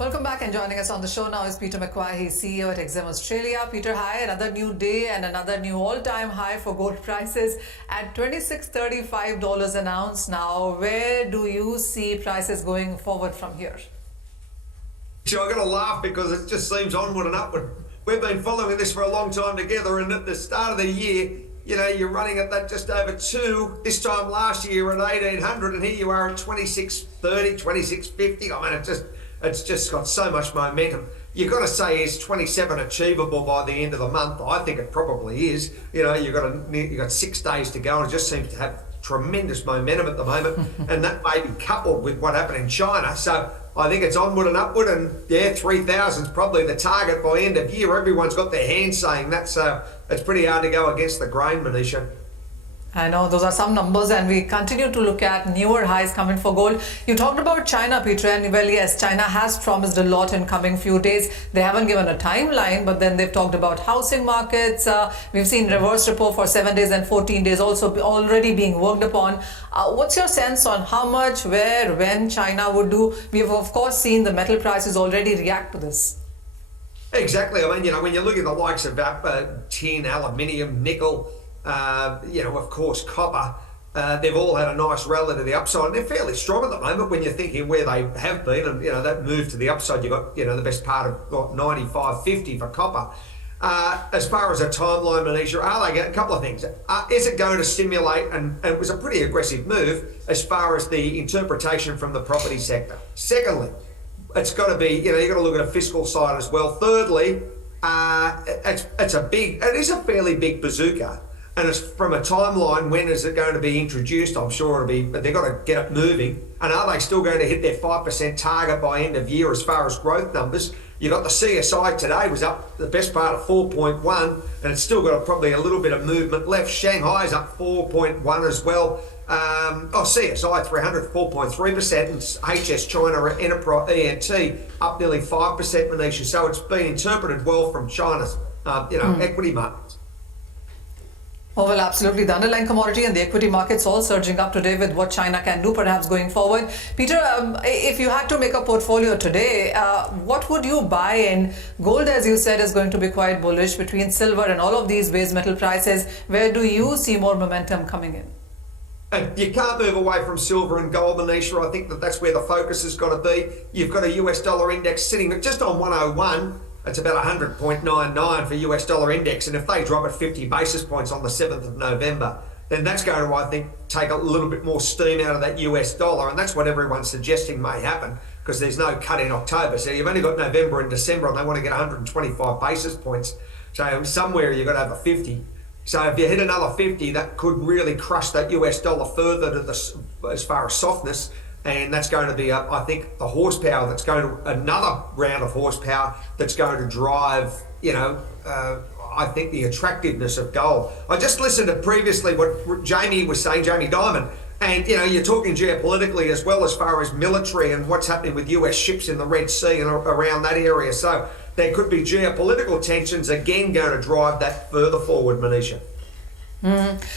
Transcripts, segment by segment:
Welcome back, and joining us on the show now is Peter McQuay. He's CEO at Exim Australia. Peter, hi. Another new day and another new all-time high for gold prices at $26.35 an ounce now. Where do you see prices going forward from here? So I've got to laugh because it just seems onward and upward. We've been following this for a long time together, and at the start of the year, you know, you're running at that just over 2. This time last year you were at 1800, and here you are at 26.30, 26.50. I mean, it's just got so much momentum. You've got to say, is 27 achievable by the end of the month? I think it probably is. You know, you've got 6 days to go, and it just seems to have tremendous momentum at the moment, and that may be coupled with what happened in China. So I think it's onward and upward, and yeah, 3,000 is probably the target by end of year. Everyone's got their hands saying that, so it's pretty hard to go against the grain, Manisha. I know those are some numbers, and we continue to look at newer highs coming for gold. You talked about China, Peter, and well, yes, China has promised a lot in coming few days. They haven't given a timeline, but then they've talked about housing markets. We've seen reverse repo for 7 days and 14 days also already being worked upon. What's your sense on how much, where, when China would do? We've of course seen the metal prices already react to this. Exactly. I mean, you know, when you look at the likes of tin, aluminium, nickel, you know, of course, copper, they've all had a nice rally to the upside, and they're fairly strong at the moment when you're thinking where they have been, and, you know, that move to the upside, you've got, you know, the best part of 95.50 for copper. As far as a timeline, Manisha, are they a couple of things? Is it going to stimulate, and it was a pretty aggressive move as far as the interpretation from the property sector. Secondly, it's got to be, you know, you've got to look at a fiscal side as well. Thirdly, it is a fairly big bazooka. And it's from a timeline, when is it going to be introduced? I'm sure it'll be, but they've got to get it moving. And are they still going to hit their 5% target by end of year as far as growth numbers? You got the CSI today was up the best part of 4.1, and it's still got probably a little bit of movement left. Shanghai's up 4.1 as well. CSI 300, 4.3%, and HS China Enterprise ENT up nearly 5%, Manisha. So it's been interpreted well from China's, equity markets. Oh, well, absolutely. The underlying commodity and the equity markets all surging up today with what China can do perhaps going forward. Peter, if you had to make a portfolio today, what would you buy in? Gold, as you said, is going to be quite bullish between silver and all of these base metal prices. Where do you see more momentum coming in? You can't move away from silver and gold, Manisha. I think that's where the focus has got to be. You've got a US dollar index sitting just on 101. It's about 100.99 for US dollar index, and if they drop at 50 basis points on the 7th of November, then that's going to, I think, take a little bit more steam out of that US dollar, and that's what everyone's suggesting may happen, because there's no cut in October. So you've only got November and December, and they want to get 125 basis points. So somewhere you've got to have a 50. So if you hit another 50, that could really crush that US dollar further to as far as softness. And that's going to be, I think, the horsepower that's going to, another round of horsepower that's going to drive, I think, the attractiveness of gold. I just listened to previously what Jamie was saying, Jamie Dimon, and, you know, you're talking geopolitically as well as far as military and what's happening with US ships in the Red Sea and around that area. So there could be geopolitical tensions again going to drive that further forward, Manisha.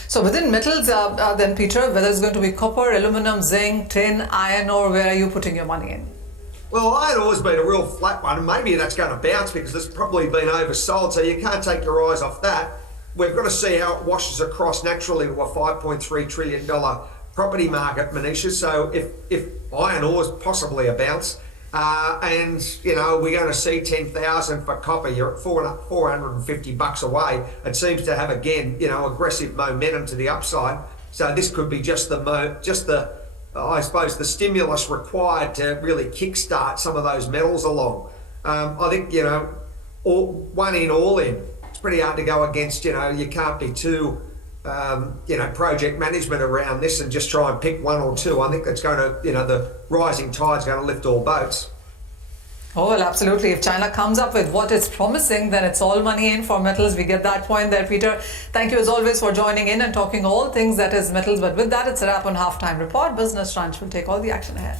So within metals, then Peter, whether it's going to be copper, aluminum, zinc, tin, iron ore, where are you putting your money in? Well, iron ore's been a real flat one, and maybe that's going to bounce because it's probably been oversold, so you can't take your eyes off that. We've got to see how it washes across naturally to a $5.3 trillion property market, Manisha. So if iron ore's possibly a bounce, and, you know, we're going to see 10,000 for copper. You're at $450 away. It seems to have, again, you know, aggressive momentum to the upside. So this could be just I suppose, the stimulus required to really kickstart some of those metals along. I think, you know, one in, all in. It's pretty hard to go against, you know, you can't be too, project management around this and just try and pick one or two. I think that's going to, you know, the rising tide's going to lift all boats. Oh, well, absolutely. If China comes up with what it's promising, then it's all money in for metals. We get that point there, Peter. Thank you as always for joining in and talking all things that is metals. But with that, it's a wrap on Halftime Report. Business Crunch will take all the action ahead.